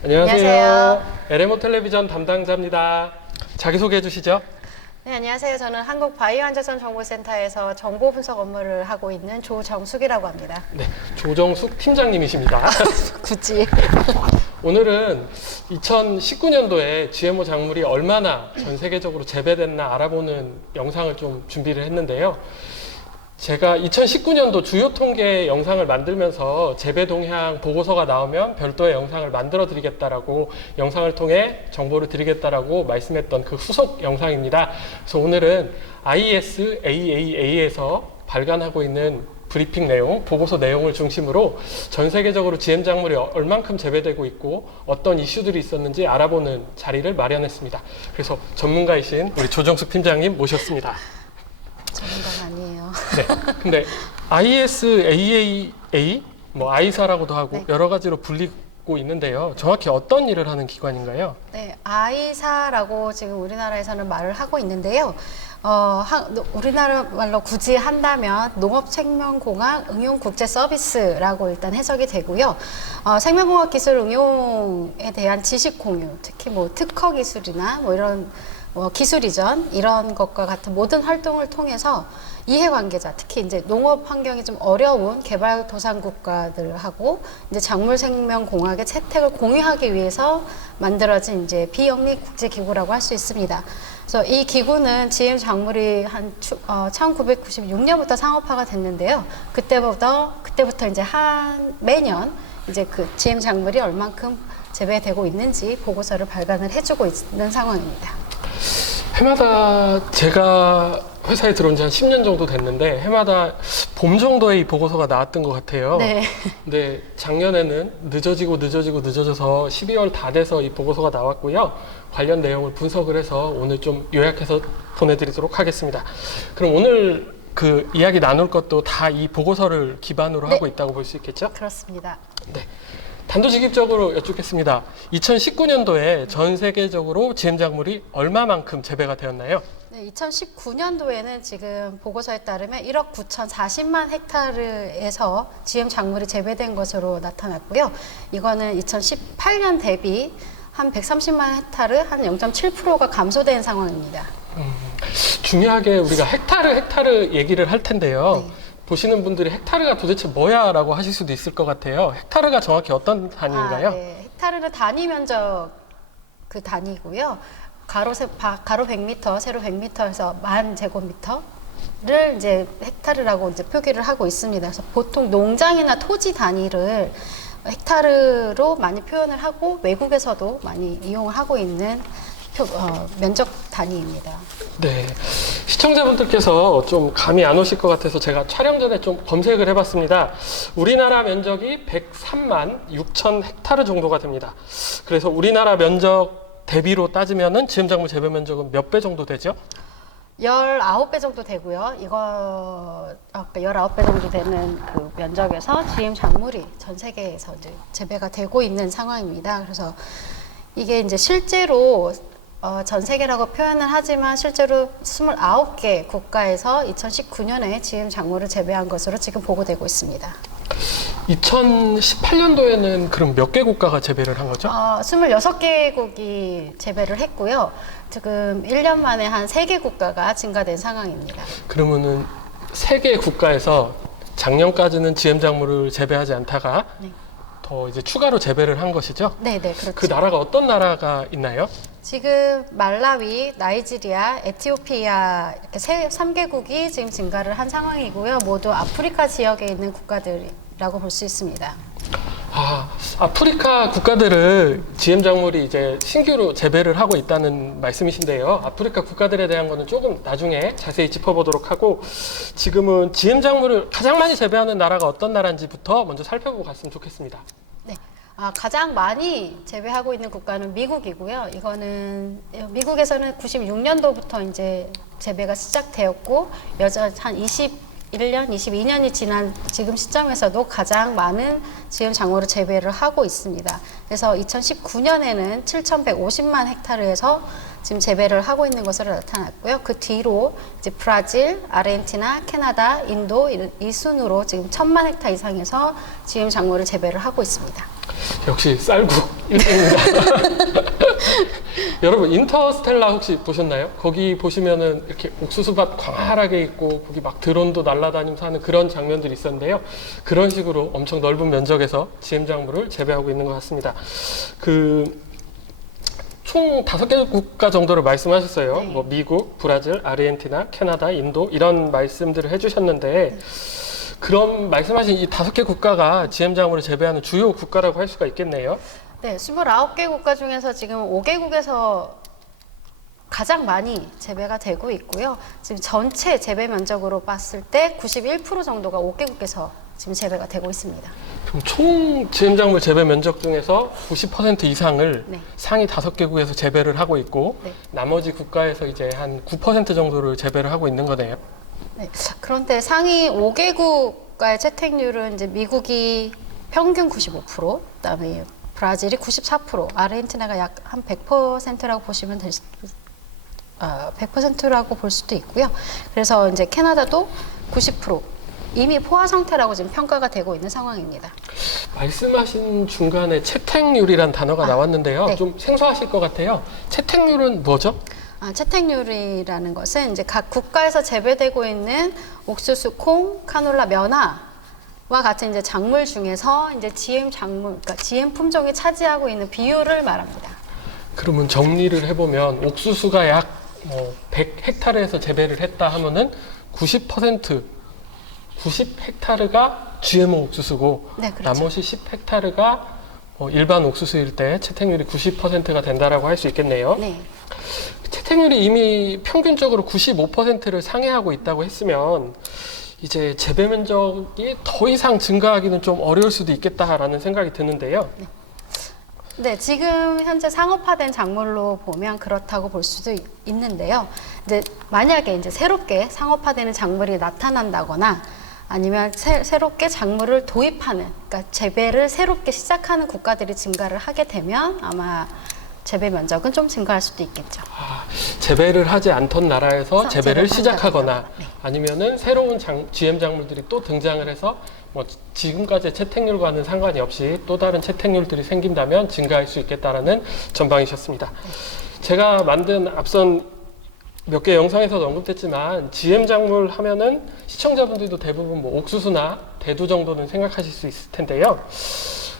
안녕하세요. LMO 텔레비전 담당자입니다. 자기소개해 주시죠. 네, 안녕하세요. 저는 한국바이오안전정보센터에서 정보 분석 업무를 하고 있는 조정숙이라고 합니다. 네, 조정숙 팀장님이십니다. 굳이. 오늘은 2019년도에 GMO 작물이 얼마나 전 세계적으로 재배됐나 알아보는 영상을 좀 준비를 했는데요. 제가 2019년도 주요 통계 영상을 만들면서 재배 동향 보고서가 나오면 별도의 영상을 만들어 드리겠다라고 영상을 통해 정보를 드리겠다라고 말씀했던 그 후속 영상입니다. 그래서 오늘은 ISAAA에서 발간하고 있는 브리핑 내용, 보고서 내용을 중심으로 전 세계적으로 GM 작물이 얼만큼 재배되고 있고 어떤 이슈들이 있었는지 알아보는 자리를 마련했습니다. 그래서 전문가이신 우리 조정숙 팀장님 모셨습니다. 전문가가 아니에요. 네. 근데 ISAAA, 아이사라고도 하고 네. 여러 가지로 불리고 있는데요. 정확히 어떤 일을 하는 기관인가요? 네, 아이사라고 지금 우리나라에서는 말을 하고 있는데요. 우리나라 말로 굳이 한다면 농업생명공학 응용국제서비스라고 일단 해석이 되고요. 생명공학 기술 응용에 대한 지식 공유, 특히 뭐 특허 기술이나 뭐 이런 기술 이전 이런 것과 같은 모든 활동을 통해서 이해관계자, 특히 이제 농업 환경이 좀 어려운 개발도상 국가들하고 이제 작물생명공학의 채택을 공유하기 위해서 만들어진 이제 비영리 국제기구라고 할 수 있습니다. 그래서 이 기구는 GM 작물이 한 1996년부터 상업화가 됐는데요. 그때부터 이제 매년 이제 그 GM 작물이 얼만큼 재배되고 있는지 보고서를 발간을 해주고 있는 상황입니다. 해마다 제가 회사에 들어온 지 한 10년 정도 됐는데 해마다 봄 정도에 이 보고서가 나왔던 것 같아요. 네. 근데 작년에는 늦어져서 12월 다 돼서 이 보고서가 나왔고요. 관련 내용을 분석을 해서 오늘 좀 요약해서 보내드리도록 하겠습니다. 그럼 오늘 그 이야기 나눌 것도 다 이 보고서를 기반으로 네. 하고 있다고 볼 수 있겠죠? 그렇습니다. 네. 단도직입적으로 여쭙겠습니다. 2019년도에 전 세계적으로 GM 작물이 얼마만큼 재배가 되었나요? 네, 2019년도에는 지금 보고서에 따르면 1억 9,040만 헥타르에서 GM 작물이 재배된 것으로 나타났고요. 이거는 2018년 대비 한 130만 헥타르, 한 0.7%가 감소된 상황입니다. 중요하게 우리가 헥타르 얘기를 할 텐데요. 네. 보시는 분들이 헥타르가 도대체 뭐야? 라고 하실 수도 있을 것 같아요. 헥타르가 정확히 어떤 단위인가요? 네. 헥타르는 단위 면적 그 단위고요. 가로 100m, 세로 100m에서 1000제곱미터를 이제 헥타르라고 이제 표기를 하고 있습니다. 그래서 보통 농장이나 토지 단위를 헥타르로 많이 표현을 하고 외국에서도 많이 이용을 하고 있는 면적 단위입니다. 네. 시청자분들께서 좀 감이 안 오실 것 같아서 제가 촬영 전에 좀 검색을 해봤습니다. 우리나라 면적이 103만 6천 헥타르 정도가 됩니다. 그래서 우리나라 면적 대비로 따지면은 GM 작물 재배 면적은 몇 배 정도 되죠? 19배 정도 되고요. 이거 아까 19배 정도 되는 그 면적에서 GM 작물이 전 세계에서 이제 재배가 되고 있는 상황입니다. 그래서 이게 이제 실제로 전 세계라고 표현을 하지만 실제로 29개 국가에서 2019년에 GM 작물을 재배한 것으로 지금 보고되고 있습니다. 2018년도에는 그럼 몇 개 국가가 재배를 한 거죠? 26개국이 재배를 했고요. 지금 1년 만에 한 3개 국가가 증가된 상황입니다. 그러면은 3개 국가에서 작년까지는 GM 작물을 재배하지 않다가 네. 더 이제 추가로 재배를 한 것이죠? 네, 그렇죠. 그 나라가 어떤 나라가 있나요? 지금 말라위, 나이지리아, 에티오피아 이렇게 3개국이 지금 증가를 한 상황이고요. 모두 아프리카 지역에 있는 국가들이라고 볼 수 있습니다. 아프리카 국가들을 GM 작물이 이제 신규로 재배를 하고 있다는 말씀이신데요. 아프리카 국가들에 대한 거는 조금 나중에 자세히 짚어보도록 하고 지금은 GM 작물을 가장 많이 재배하는 나라가 어떤 나라인지부터 먼저 살펴보고 갔으면 좋겠습니다. 네. 가장 많이 재배하고 있는 국가는 미국이고요. 이거는 미국에서는 96년도부터 이제 재배가 시작되었고 여전히 한 21년, 22년이 지난 지금 시점에서도 가장 많은 GM 작물을 재배를 하고 있습니다. 그래서 2019년에는 7,150만 헥타르에서 지금 재배를 하고 있는 것으로 나타났고요. 그 뒤로 이제 브라질, 아르헨티나, 캐나다, 인도 이 순으로 지금 1,000만 헥타 이상에서 GM 작물을 재배를 하고 있습니다. 역시 쌀국 1등입니다. 여러분 인터스텔라 혹시 보셨나요? 거기 보시면은 이렇게 옥수수밭 광활하게 있고 거기 막 드론도 날아다니면서 하는 그런 장면들이 있었는데요. 그런 식으로 엄청 넓은 면적에서 GM 작물을 재배하고 있는 것 같습니다. 총 5개 국가 정도를 말씀하셨어요. 네. 뭐 미국, 브라질, 아르헨티나, 캐나다, 인도 이런 말씀들을 해주셨는데 그런 말씀하신 이 5개 국가가 GM 작물을 재배하는 주요 국가라고 할 수가 있겠네요. 네, 29개 국가 중에서 지금 5개국에서 가장 많이 재배가 되고 있고요. 지금 전체 재배 면적으로 봤을 때 91% 정도가 5개국에서 지금 재배가 되고 있습니다. 그럼 총 GM 작물 재배 면적 중에서 90% 이상을 네. 상위 5개국에서 재배를 하고 있고 네. 나머지 국가에서 이제 한 9% 정도를 재배를 하고 있는 거네요. 네. 그런데 상위 5개국가의 채택률은 이제 미국이 평균 95%, 그다음에 브라질이 94%, 아르헨티나가 약 한 100%라고 보시면 100%라고 볼 수도 있고요. 그래서 이제 캐나다도 90% 이미 포화 상태라고 지금 평가가 되고 있는 상황입니다. 말씀하신 중간에 채택률이란 단어가 나왔는데요. 네. 좀 생소하실 것 같아요. 채택률은 뭐죠? 채택률이라는 것은 이제 각 국가에서 재배되고 있는 옥수수, 콩, 카놀라, 면화와 같은 이제 작물 중에서 이제 GM 작물, 그러니까 GM 품종이 차지하고 있는 비율을 말합니다. 그러면 정리를 해보면 옥수수가 약 100헥타르에서 재배를 했다 하면은 90헥타르가 GMO 옥수수고 네, 그렇죠. 나머지 10헥타르가 일반 옥수수일 때 채택률이 90%가 된다라고 할 수 있겠네요. 네. 채택률이 이미 평균적으로 95%를 상회하고 있다고 했으면 이제 재배 면적이 더 이상 증가하기는 좀 어려울 수도 있겠다라는 생각이 드는데요. 네, 지금 현재 상업화된 작물로 보면 그렇다고 볼 수도 있는데요. 이제 만약에 이제 새롭게 상업화되는 작물이 나타난다거나 아니면 새롭게 작물을 도입하는, 그러니까 재배를 새롭게 시작하는 국가들이 증가를 하게 되면 아마 재배 면적은 좀 증가할 수도 있겠죠. 재배를 하지 않던 나라에서 재배를 시작하거나 한다거나. 네. 아니면은 새로운 GM 작물들이 또 등장을 해서 뭐 지금까지의 채택률과는 상관이 없이 또 다른 채택률들이 생긴다면 증가할 수 있겠다라는 전망이셨습니다. 제가 만든 앞선 몇 개 영상에서도 언급됐지만 GM 작물 하면은 시청자분들도 대부분 뭐 옥수수나 대두 정도는 생각하실 수 있을 텐데요.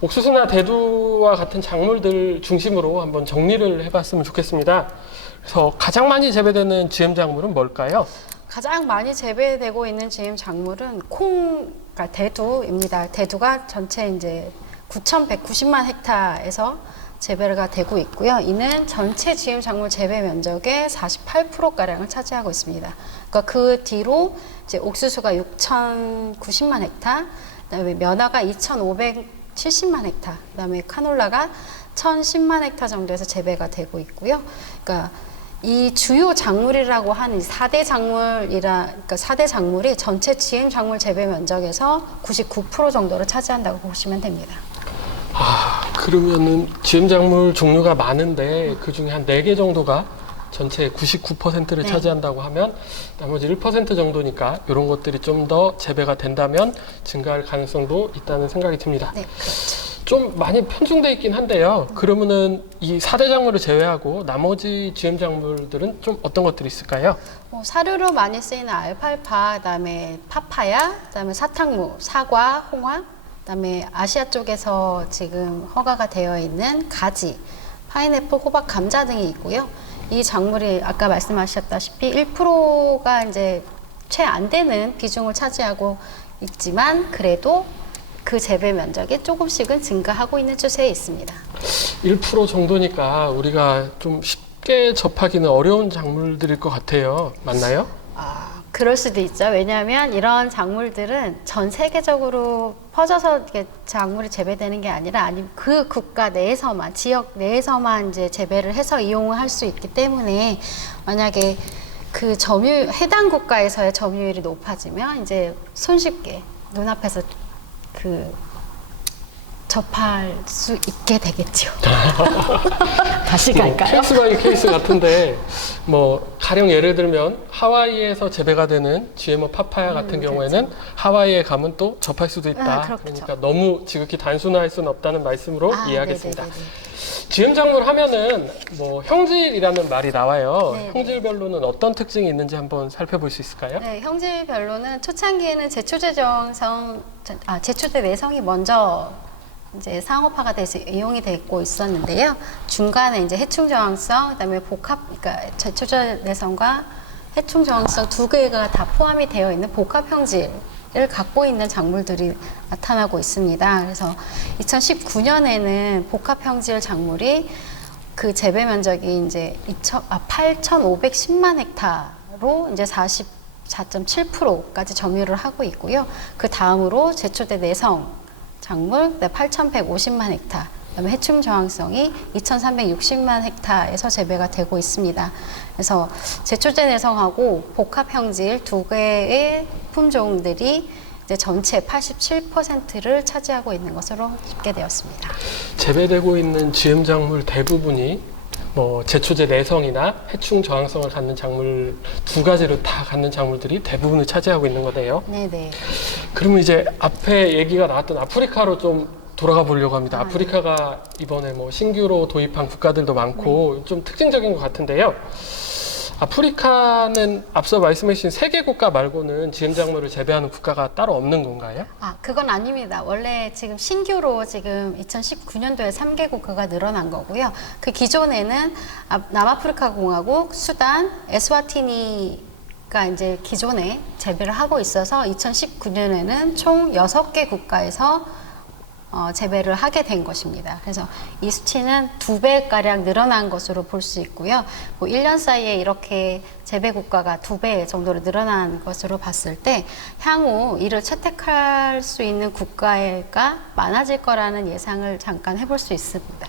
옥수수나 대두와 같은 작물들 중심으로 한번 정리를 해봤으면 좋겠습니다. 그래서 가장 많이 재배되는 GM 작물은 뭘까요? 가장 많이 재배되고 있는 GM 작물은 그러니까 대두입니다. 대두가 전체 이제 9,190만 헥타에서 재배가 되고 있고요. 이는 전체 GM 작물 재배 면적의 48%가량을 차지하고 있습니다. 그러니까 그 뒤로 이제 옥수수가 6,090만 헥타, 그다음에 면화가 2,570만 헥타, 그다음에 카놀라가 1,010만 헥타 정도에서 재배가 되고 있고요. 그러니까 이 주요 작물이라고 하는 4대 그러니까 4대 작물이 전체 GM 작물 재배 면적에서 99% 정도를 차지한다고 보시면 됩니다. 그러면은 GM 작물 종류가 많은데 그 중에 한 4개 정도가 전체 99%를 네. 차지한다고 하면 나머지 1% 정도니까 이런 것들이 좀 더 재배가 된다면 증가할 가능성도 있다는 생각이 듭니다. 네, 그렇죠. 좀 많이 편중돼 있긴 한데요. 그러면은 이 4대 작물을 제외하고 나머지 GM 작물들은 좀 어떤 것들이 있을까요? 사료로 많이 쓰이는 알팔파, 그다음에 파파야, 그다음에 사탕무, 사과, 홍합, 그다음에 아시아 쪽에서 지금 허가가 되어 있는 가지, 파인애플, 호박, 감자 등이 있고요. 이 작물이 아까 말씀하셨다시피 1%가 이제 채 안 되는 비중을 차지하고 있지만 그래도 그 재배 면적이 조금씩은 증가하고 있는 추세에 있습니다. 1% 정도니까 우리가 좀 쉽게 접하기는 어려운 작물들일 것 같아요. 맞나요? 그럴 수도 있죠. 왜냐하면 이런 작물들은 전 세계적으로 퍼져서 이렇게 작물이 재배되는 게 아니라 아니면 그 국가 내에서만, 지역 내에서만 이제 재배를 해서 이용을 할 수 있기 때문에 만약에 그 해당 국가에서의 점유율이 높아지면 이제 손쉽게 눈앞에서 접할 수 있게 되겠죠. 다시 뭐 갈까요? 케이스 바이 케이스 같은데 뭐 가령 예를 들면 하와이에서 재배가 되는 GMO 파파야 같은 경우에는 하와이에 가면 또 접할 수도 있다. 그렇죠. 그러니까 너무 지극히 단순화할 수는 없다는 말씀으로 이해하겠습니다. 네네네네. GM 작물 하면은 뭐 형질이라는 말이 나와요. 네네. 형질별로는 어떤 특징이 있는지 한번 살펴볼 수 있을까요? 네, 형질별로는 초창기에는 제초제 내성이 먼저 이제 상업화가 돼서 이용이 되고 있었는데요. 중간에 이제 해충 저항성, 그다음에 그러니까 제초제 내성과 해충 저항성 두 개가 다 포함이 되어 있는 복합 형질을 갖고 있는 작물들이 나타나고 있습니다. 그래서 2019년에는 복합 형질 작물이 그 재배 면적이 이제 8,510만 헥타로 이제 44.7%까지 점유를 하고 있고요. 그 다음으로 제초제 내성 작물 8,150만 헥타, 그다음에 해충 저항성이 2,360만 헥타에서 재배가 되고 있습니다. 그래서 제초제 내성하고 복합 형질 두 개의 품종들이 이제 전체 87%를 차지하고 있는 것으로 집계되었습니다. 재배되고 있는 GM 작물 대부분이 뭐 제초제 내성이나 해충 저항성을 갖는 작물 두 가지를 다 갖는 작물들이 대부분을 차지하고 있는 거네요. 네네. 그러면 이제 앞에 얘기가 나왔던 아프리카로 좀 돌아가 보려고 합니다. 아프리카가 이번에 뭐 신규로 도입한 국가들도 많고 좀 특징적인 것 같은데요. 아프리카는 앞서 말씀해 주신 세 개 국가 말고는 GM 작물을 재배하는 국가가 따로 없는 건가요? 그건 아닙니다. 원래 지금 신규로 지금 2019년도에 3개 국가가 늘어난 거고요. 그 기존에는 남아프리카 공화국, 수단, 에스와티니가 이제 기존에 재배를 하고 있어서 2019년에는 총 6개 국가에서 재배를 하게 된 것입니다. 그래서 이 수치는 2배가량 늘어난 것으로 볼 수 있고요. 뭐 1년 사이에 이렇게 재배 국가가 2배 정도로 늘어난 것으로 봤을 때 향후 이를 채택할 수 있는 국가가 많아질 거라는 예상을 잠깐 해볼 수 있습니다.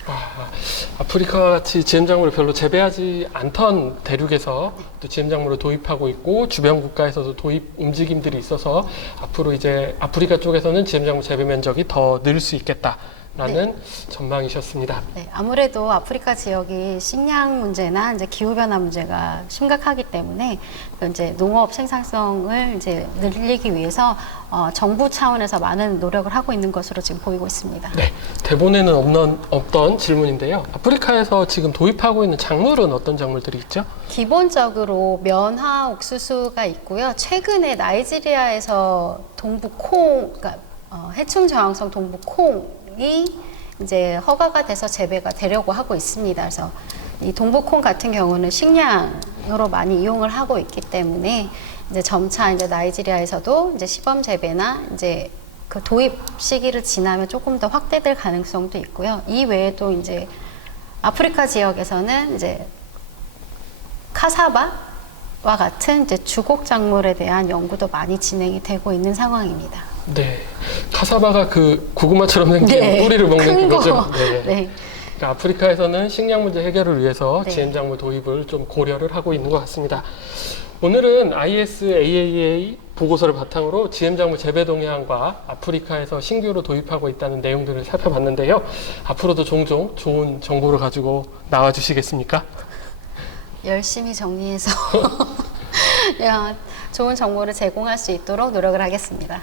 아프리카 같이 GM 작물을 별로 재배하지 않던 대륙에서 또 GM 작물을 도입하고 있고 주변 국가에서도 도입 움직임들이 있어서 앞으로 이제 아프리카 쪽에서는 GM 작물 재배 면적이 더 늘 수 있겠다라는 전망이셨습니다. 네, 아무래도 아프리카 지역이 식량 문제나 이제 기후 변화 문제가 심각하기 때문에 이제 농업 생산성을 이제 늘리기 위해서 정부 차원에서 많은 노력을 하고 있는 것으로 지금 보이고 있습니다. 네, 대본에는 없던 질문인데요. 아프리카에서 지금 도입하고 있는 작물은 어떤 작물들이 있죠? 기본적으로 면화 옥수수가 있고요. 최근에 나이지리아에서 그러니까 해충 저항성 동부 콩이 이제 허가가 돼서 재배가 되려고 하고 있습니다. 그래서 이 동부콩 같은 경우는 식량으로 많이 이용을 하고 있기 때문에 이제 점차 이제 나이지리아에서도 이제 시범 재배나 이제 그 도입 시기를 지나면 조금 더 확대될 가능성도 있고요. 이 외에도 이제 아프리카 지역에서는 이제 카사바와 같은 이제 주곡 작물에 대한 연구도 많이 진행이 되고 있는 상황입니다. 네, 카사바가 그 고구마처럼 생긴 뿌리를 먹는 그거죠. 네. 네. 그러니까 아프리카에서는 식량 문제 해결을 위해서 네. GM 작물 도입을 좀 고려를 하고 있는 것 같습니다. 오늘은 ISAAA 보고서를 바탕으로 GM 작물 재배 동향과 아프리카에서 신규로 도입하고 있다는 내용들을 살펴봤는데요. 앞으로도 종종 좋은 정보를 가지고 나와 주시겠습니까? 열심히 정리해서 좋은 정보를 제공할 수 있도록 노력을 하겠습니다.